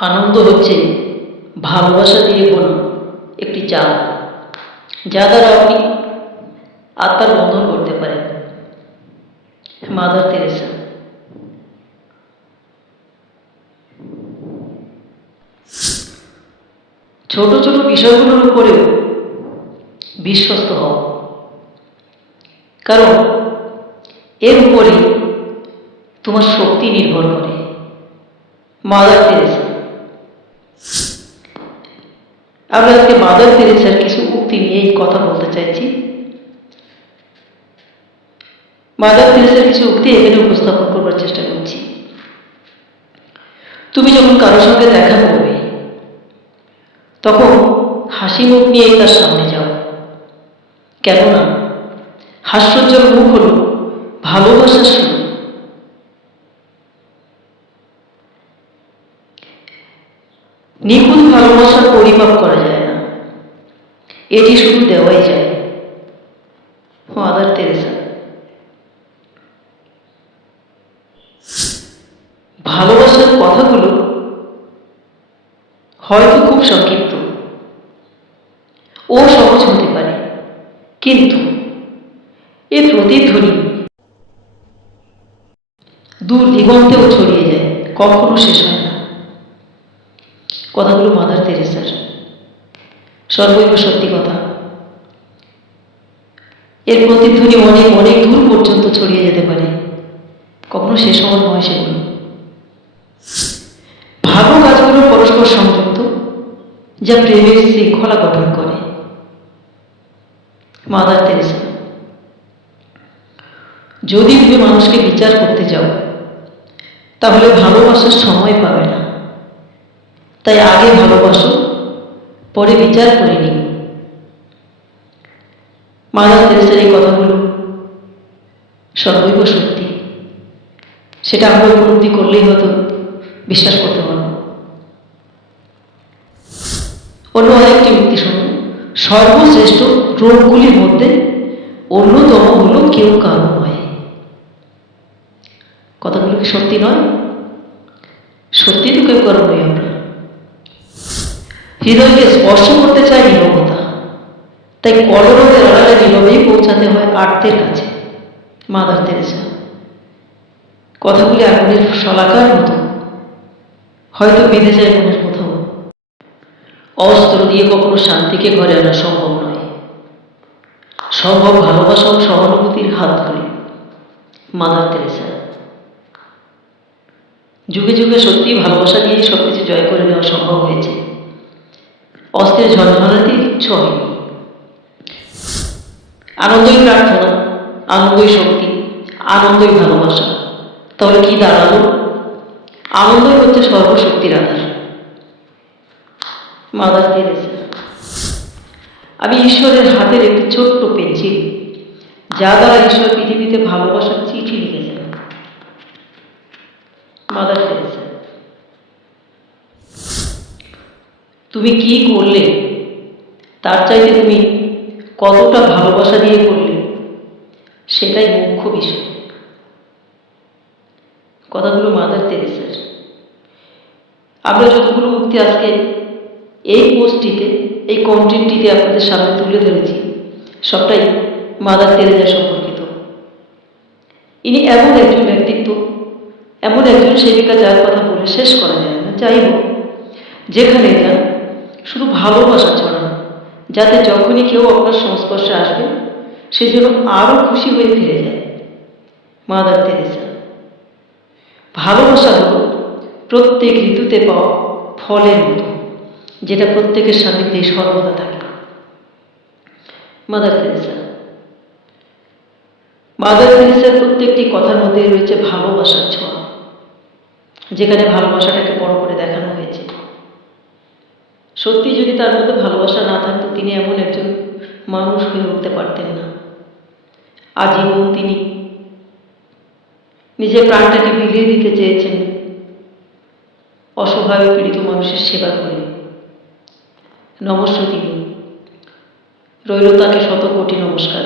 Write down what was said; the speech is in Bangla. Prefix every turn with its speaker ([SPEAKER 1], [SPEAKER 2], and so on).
[SPEAKER 1] আনন্দ হচ্ছে, ভালোবাসা দিয়ে বোনা একটি চাল যা দ্বারা আপনি আত্মার বন্ধন করতে পারেন। Mother Teresa. ছোট ছোট বিষয়গুলোর উপরেও বিশ্বস্ত হও। কারণ এর উপরে তোমার শক্তি নির্ভর করে। Mother Teresa. আমরা আজকে মাদার তেরেসার কিছু উক্তি নিয়ে এই কথা বলতে চাইছি। মাদার তেরেসার কিছু উক্তি এখানে উপস্থাপন করবার চেষ্টা করছি। তুমি যখন কারোর সঙ্গে দেখা করবে, তখন হাসি মুখ নিয়েই তার সামনে যাও। কেননা হাস্যোজ্জ্বল মুখ হল ভালোবাসার শুরু ভালোবাসার পরিমাপ করা যায় না। এটি শুধু দেওয়াই যায়। মাদার ভালোবাসার কথাগুলো হয়তো খুব সংক্ষিপ্ত। ও সহজ হতে পারে। কিন্তু এর প্রতিধ্বনি দূর দিগন্তেও ছড়িয়ে যায়, কখনো শেষ হয় কথাগুলো মাদার তেরেসার। সর্বৈব সত্যি কথা। এর প্রতিধ্বনি অনেক অনেক দূর পর্যন্ত ছড়িয়ে যেতে পারে। কখনো শেষ সময় নয় সেগুলো। ভালো কাজগুলো পরস্পর সংযুক্ত, যা প্রেমের শৃঙ্খলা গঠন করে। মাদার তেরেসা, যদি তুমি মানুষকে বিচার করতে যাও, তাহলে ভালোবাসার সময় পাবে না। তাই আগে ভালোবাসো, পরে বিচার করে নিও। মাদার তেরেসার এই কথাগুলো সর্বৈব সত্যি। সেটা আমরা উপলব্ধি করলেই হয়তো বিশ্বাস করতে পারব। অন্য আরেকটি উক্তি শুনুন সর্বশ্রেষ্ঠ রোগগুলির মধ্যে অন্যতম হলো কেউ কারও নয়। কথাগুলো কি সত্যি নয়? সত্যি তো কেউ কারও নই আমরা। হৃদয়কে স্পর্শ করতে চায় নীরবতা। তাই কলরবের আড়ালে নীরবেই পৌঁছাতে হয় আর্তের কাছে, মাদার তেরেসা। কথাগুলি আগুনের শলাকার মতো। হয়তো বেঁধে যায় মনের কোথাও অস্ত্র দিয়ে কখনো শান্তিকে ঘরে আনা সম্ভব নয়। সম্ভব ভালোবাসা সহানুভূতির হাত ধরে, মাদার তেরেসা। যুগে যুগে সত্যি ভালোবাসা দিয়েই সব কিছু জয় করে নেওয়া সম্ভব হয়েছে। অস্ত্রের ঝঞ্ঝনাতে কিচ্ছু হয়নি আনন্দই প্রার্থনা, আনন্দই শক্তি, আনন্দই ভালোবাসা। তাহলে কি দাঁড়াল? আনন্দই হচ্ছে সর্বশক্তির আধার মাদার তেরেসা আমি ঈশ্বরের হাতের একটি ছোট্ট পেন্সিল, যা দ্বারা ঈশ্বর পৃথিবীতে ভালোবাসার চিঠি লিখেছেন। মাদার তেরেসা তুমি কি করলে? তার চাইতে তুমি কতটা ভালোবাসা দিয়ে করলে? সেটাই মুখ্য বিষয়। কথাগুলো মাদার তেরেসার আমরা যতগুলো উক্তি আজকে এই পোস্টটিতে, এই কন্টেন্টটিতে আপনাদের সামনে তুলে ধরেছি, সবটাই মাদার তেরেজা সম্পর্কিত। ইনি এমন একজন ব্যক্তিত্ব, এমন একজন সেবিকা যার কথা বলে শেষ করা যায় না। যাই হোক, যেখানে যান শুধু ভালোবাসা ছড়ানো, যাতে যখনই কেউ আপনার সংস্পর্শে আসবে, সে যেন আরও খুশি হয়ে ফিরে যায়। মাদার তেরেসা ভালোবাসা হল প্রত্যেক ঋতুতে পাওয়া ফলের মতো, যেটা প্রত্যেকের সান্নিধ্যে সর্বদা থাকে। মাদার তেরেসা মাদার তেরেসার প্রত্যেকটি কথার মধ্যে রয়েছে ভালোবাসার ছোঁয়া, যেখানে ভালোবাসাটাকে বড় করে দেখানো সত্যি যদি তার মধ্যে ভালোবাসা না থাকতো, তিনি এমন একজন মানুষ হয়ে উঠতে পারতেন না। আজীবন তিনি নিজের প্রাণটাকে বিলিয়ে দিতে চেয়েছেন, অসহায় পীড়িত মানুষের সেবা করে। নমস্য তিনি। রইল তাকে শত কোটি নমস্কার।